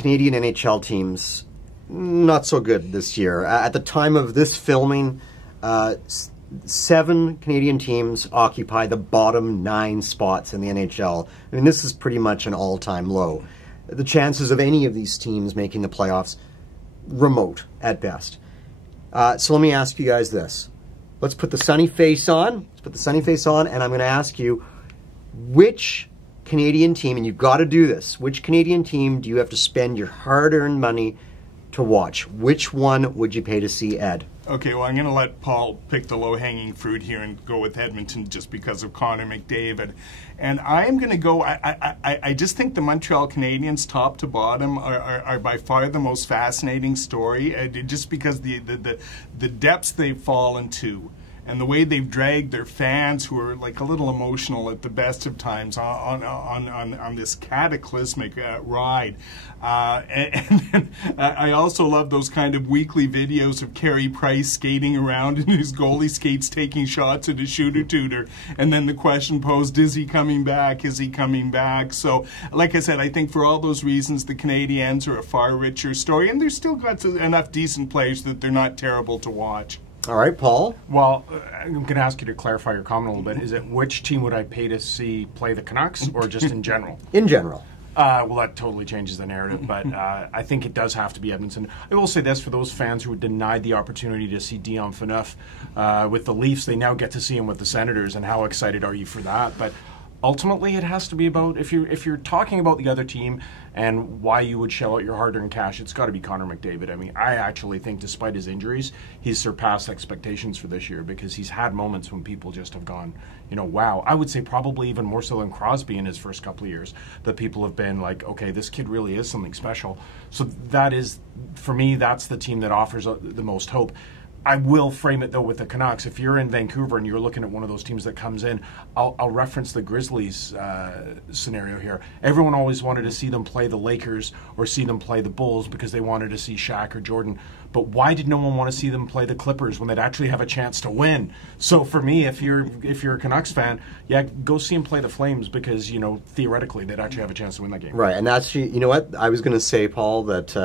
Canadian NHL teams, not so good this year. At the time of this filming, 7 Canadian teams occupy the bottom 9 spots in the NHL. I mean, this is pretty much an all-time low. The chances of any of these teams making the playoffs, remote at best. So let me ask you guys this. Let's put the sunny face on. Let's put the sunny face on, and I'm going to ask you, which Canadian team, and you've got to do this, which Canadian team do you have to spend your hard-earned money to watch? Which one would you pay to see, Ed? Okay, well, I'm going to let Paul pick the low-hanging fruit here and go with Edmonton just because of Connor McDavid. And I'm going to go, I just think the Montreal Canadiens, top to bottom, are by far the most fascinating story, just because the depths they've fallen to, and the way they've dragged their fans, who are like a little emotional at the best of times, on this cataclysmic ride. And then I also love those kind of weekly videos of Carey Price skating around in his goalie skates, taking shots at his shooter-tooter, and then the question posed, is he coming back? Is he coming back? So, like I said, I think for all those reasons, the Canadiens are a far richer story, and they've still got enough decent players that they're not terrible to watch. All right, Paul. Well, I'm going to ask you to clarify your comment a little bit. Is it which team would I pay to see play the Canucks, or just in general? In general. Well, that totally changes the narrative, but I think it does have to be Edmonton. I will say this, for those fans who were denied the opportunity to see Dion Phaneuf with the Leafs, they now get to see him with the Senators, and how excited are you for that? But ultimately, it has to be about, if you're talking about the other team and why you would shell out your hard-earned cash, it's got to be Connor McDavid. I mean, I actually think, despite his injuries, he's surpassed expectations for this year, because he's had moments when people just have gone, you know, wow. I would say probably even more so than Crosby in his first couple of years, that people have been like, okay, this kid really is something special. So that is, for me, that's the team that offers the most hope. I will frame it, though, with the Canucks. If you're in Vancouver and you're looking at one of those teams that comes in, I'll reference the Grizzlies scenario here. Everyone always wanted to see them play the Lakers or see them play the Bulls because they wanted to see Shaq or Jordan. But why did no one want to see them play the Clippers when they'd actually have a chance to win? So for me, if you're a Canucks fan, yeah, go see them play the Flames, because, you know, theoretically they'd actually have a chance to win that game. Right, and that's, you know what, I was going to say, Paul, that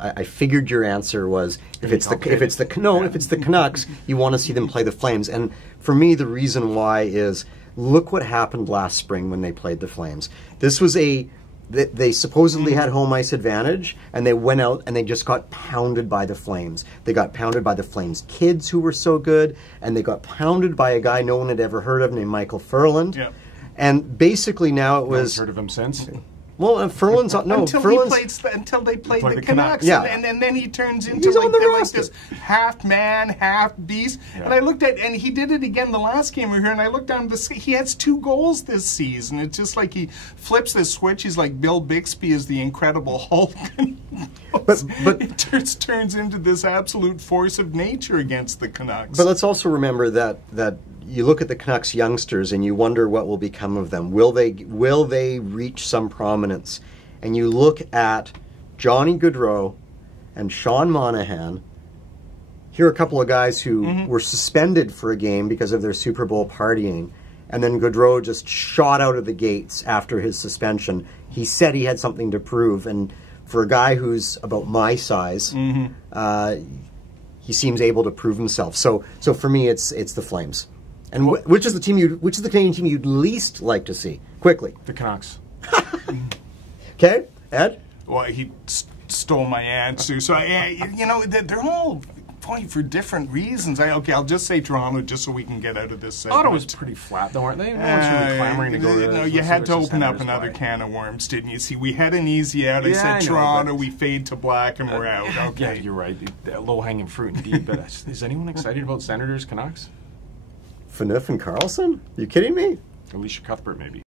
I figured your answer was if it's the Canucks, you want to see them play the Flames. And for me, the reason why is, look what happened last spring when they played the Flames. This was they supposedly had home ice advantage, and they went out and they just got pounded by the Flames. They got pounded by the Flames kids, who were so good, and they got pounded by a guy no one had ever heard of named Michael Furland. Yep. And basically now it was... No one's heard of him since? Well, Furland's no. Until they played the Canucks, yeah. and then he turns into like this half man, half beast. Yeah. And I looked at, and he did it again the last game we were here. And I looked down, he has 2 goals this season. It's just like he flips this switch. He's like Bill Bixby as the Incredible Hulk. but it turns into this absolute force of nature against the Canucks. But let's also remember that you look at the Canucks youngsters and you wonder what will become of them. Will they reach some prominence? And you look at Johnny Gaudreau and Sean Monahan. Here are a couple of guys who were suspended for a game because of their Super Bowl partying. And then Gaudreau just shot out of the gates after his suspension. He said he had something to prove. And for a guy who's about my size, he seems able to prove himself. So for me, it's the Flames. And which is the Canadian team you'd least like to see? Quickly. The Canucks. Okay, Ed? Well, he stole my answer. So, you know, they're all fighting for different reasons. I'll just say Toronto, just so we can get out of this segment. Ottawa was pretty flat, though, weren't they? No one's really clamoring to go to... No, you had to open up another can of worms, didn't you? See, we had an easy out. I said Toronto, we fade to black, and we're out. Okay. Yeah, you're right. Low-hanging fruit, indeed. But is anyone excited about Senators, Canucks? Phaneuf and Carlson? Are you kidding me? Alicia Cuthbert, maybe.